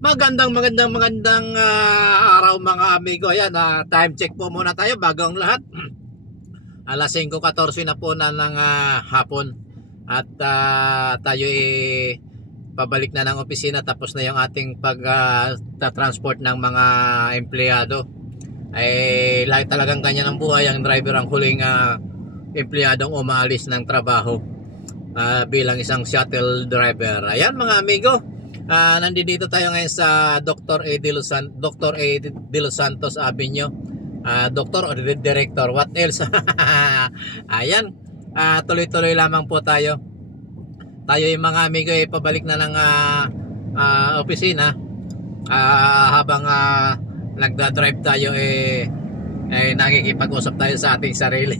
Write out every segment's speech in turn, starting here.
Araw mga amigo. Ayan, time check po muna tayo bago ang lahat. Alas 5:14 na po na ng hapon. At tayo pabalik na ng opisina. Tapos na yung ating pag-transport ng mga empleyado. Lahat talagang ganyan ang buhay. Ang driver ang huling empleyadong umaalis ng trabaho bilang isang shuttle driver. Ayan mga amigo. Nandito tayo ngayon sa Dr. A. De Los Santos Avenue. Doktor o Director, what else? Ayan, tuloy-tuloy lamang po tayo. Tayo yung mga amigo pabalik na ng opisina. Habang nagda-drive tayo nakikipag-usap tayo sa ating sarili.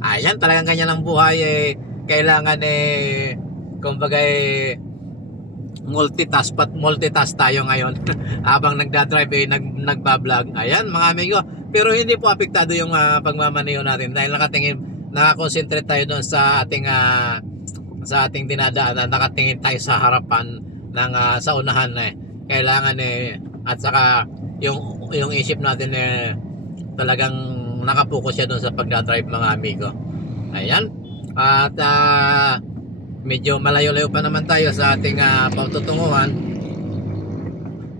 Ayan, talagang ganyan ang buhay. Kailangan kumbaga multitask tayo ngayon. Habang nagda-drive nagba-vlog. Ayan mga amigo, pero hindi po apektado yung pagmamaneho natin dahil nakakonsentrate tayo doon sa ating dinadaanan. Nakatingin tayo sa harapan ng sa unahan kailangan at saka yung isip natin talagang nakapokus siya doon sa pagda-drive mga amigo. Ayan, at medyo malayo-layo pa naman tayo sa ating patutunguhan.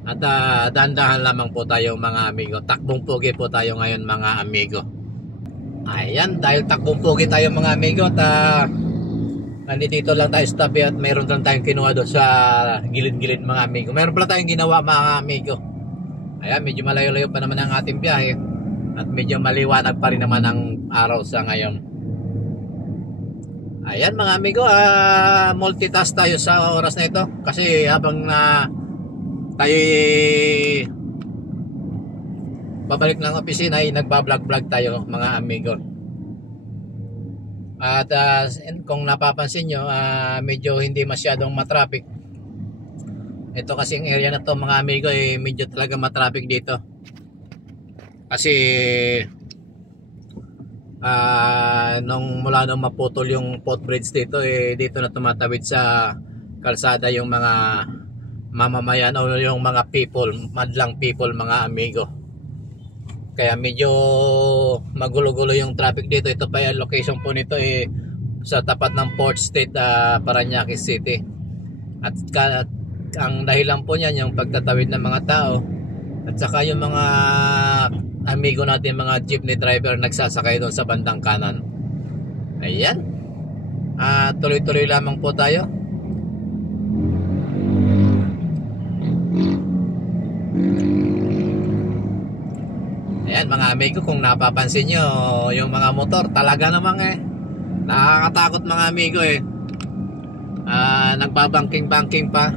At dahan-dahan lamang po tayo mga amigo. Takbong pogi po tayo ngayon mga amigo. Ayan, dahil takbong pogi tayo mga amigo at nandito lang tayo sa tabi at mayroon lang tayong kinuha doon sa gilid-gilid mga amigo. Mayroon pala tayong ginawa mga amigo. Ayan, medyo malayo-layo pa naman ang ating biyahe. At medyo maliwanag pa rin naman ang araw sa ngayon. Ayan mga amigo, multitask tayo sa oras na ito kasi habang tayo babalik ng opisina nagba-vlog tayo mga amigo. At kung napapansin nyo, medyo hindi masyadong matraffic. Ito kasing area na to mga amigo medyo talaga matraffic dito. Kasi mula nung maputol yung footbridge dito dito na tumatawid sa kalsada yung mga mamamayan o yung mga madlang people mga amigo. Kaya medyo magulo-gulo yung traffic dito. Ito pa yung location po nito sa tapat ng Port State, Parañaque City. At ang dahilan po niyan yung pagtatawid ng mga tao at saka yung mga amigo natin mga jeepney driver nagsasakay doon sa bandang kanan. Ayan, tuloy-tuloy lamang po tayo. Ayan mga amigo, kung napapansin nyo yung mga motor talaga namang nakakatakot mga amigo nagbabangking-bangking pa.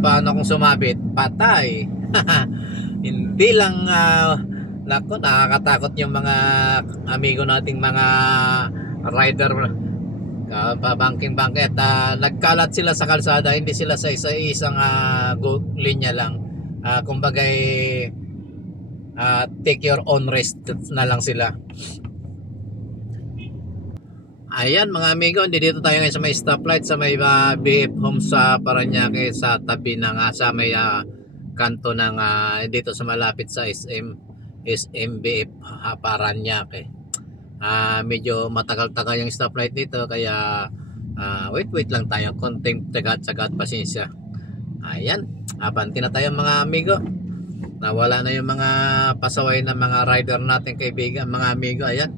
Paano kung sumabit? Patay. Hindi lang nako, nakakatakot yung mga amigo nating mga rider babangking-bangking at nagkalat sila sa kalsada. Hindi sila sa isang linya lang. Kumbaga take your own risk na lang sila. Ayan mga amigo, dito tayo ngayon sa may stoplight sa may BF Homes sa Parañaque, sa tabi ng sa may kanto ng dito sa malapit sa SMBF Parañaque. Medyo matagal-tagal yung stoplight dito kaya wait lang tayo, konting tagat-sagat, pasensya. Ayan, abanti na tayo mga amigo. Nawala na yung mga pasaway na mga rider natin kaibigan mga amigo. Ayan,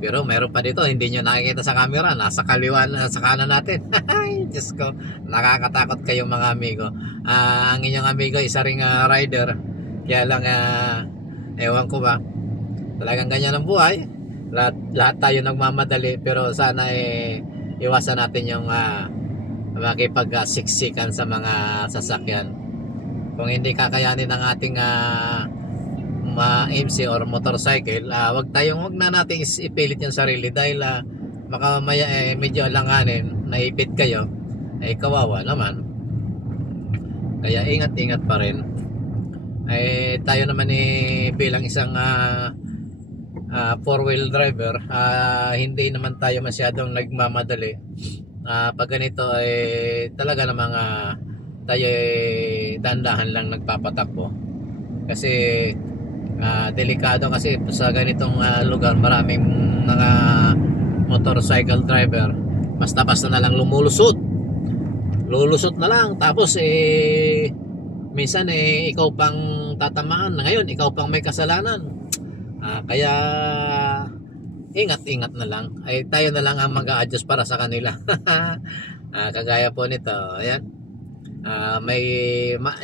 pero mayroon pa dito, hindi nyo nakikita sa camera, nasa kaliwa, sa kanan natin. Diyos ko, nakakatakot kayo mga amigo. Ang inyong amigo isa ring rider, kaya lang ewan ko ba, talagang ganyan ang buhay. Lahat tayo nagmamadali, pero sana iwasan natin yung makipag-siksikan sa mga sasakyan. Kung hindi kakayanin ng ating MC or motorcycle, wag na natin ipilit yung sarili dahil baka mamaya medyo alanganin, naipit kayo, kawawa naman. Kaya ingat-ingat pa rin. Tayo naman bilang isang four-wheel driver, hindi naman tayo masyadong nagmamadali. Pag ganito talaga namang tayo dandahan lang nagpapatakbo. Kasi delikado kasi sa ganitong lugar, maraming mga motorcycle driver basta-basta na lang lulusot na lang, tapos minsan ikaw pang tatamaan, ngayon ikaw pang may kasalanan. Kaya ingat-ingat na lang, ay tayo na lang ang mag-a-adjust para sa kanila. Kagaya po nito, ayan.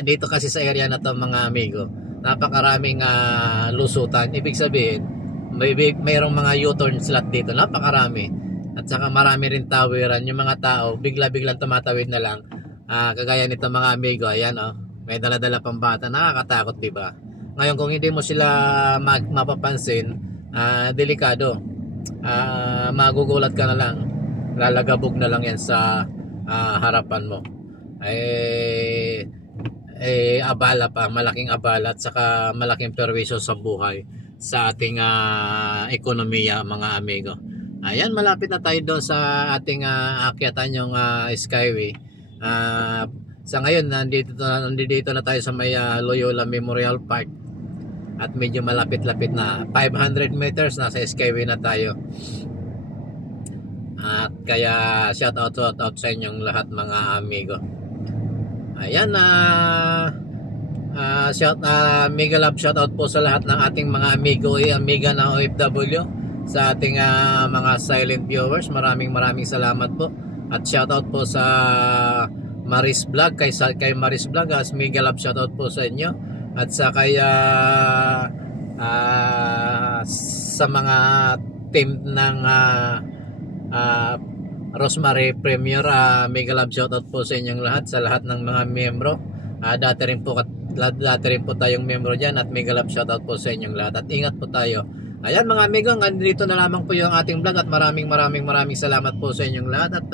Dito kasi sa area na to mga amigo, napakaraming lusutan. Ibig sabihin mayroong mga U-turn slot dito, napakarami. At saka marami rin tawiran. Yung mga tao bigla-biglang tumatawid na lang. Kagaya nito mga amigo, ayan may dala-dala pang bata, nakakatakot, diba? Ngayon kung hindi mo sila mapapansin, delikado. Magugulat ka na lang, lalagabog na lang yan sa harapan mo. Abala pa, malaking abala, at saka malaking perwisyo sa buhay, sa ating ekonomiya mga amigo. Ayan, malapit na tayo doon sa ating akyatan yung Skyway. Sa ngayon nandito na tayo sa may Loyola Memorial Park, at medyo malapit-lapit na, 500 meters nasa Skyway na tayo. At kaya shout out sa inyong lahat mga amigo. Ayan, mega love shout out po sa lahat ng ating mga amigo amiga na OFW, sa ating mga silent viewers. Maraming salamat po, at shout out po sa Maris Vlog, kay Maris Vlog, mega love shout out po sa inyo, at sa kaya sa mga team ng Rosemary Premier, mega love shoutout po sa inyong lahat, sa lahat ng mga miyembro. Dati rin po tayong miyembro dyan, at mega love shoutout po sa inyong lahat, at ingat po tayo. Ayan mga amigo, nandito na lamang po yung ating vlog, at maraming salamat po sa inyong lahat, at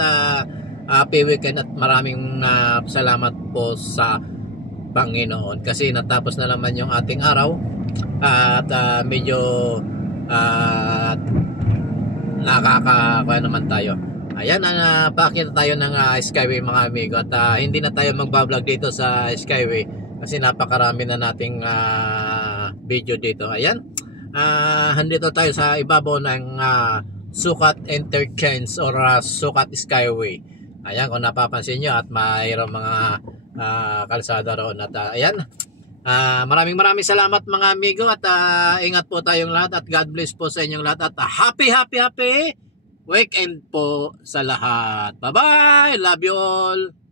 happy weekend, at maraming salamat po sa Panginoon, kasi natapos na naman yung ating araw, at medyo nakakakaya naman tayo. Ayan, pakita tayo ng Skyway mga amigo, at hindi na tayo magbablog dito sa Skyway kasi napakarami na nating video dito. Ayan, handito tayo sa ibabaw ng Sukat Interchange or Sukat Skyway. Ayan, kung napapansin nyo, at mayroong mga kalsada roon, at ayan, maraming salamat mga amigo, at ingat po tayong lahat, at God bless po sa inyong lahat, at happy weekend po sa lahat. Bye bye, love you all.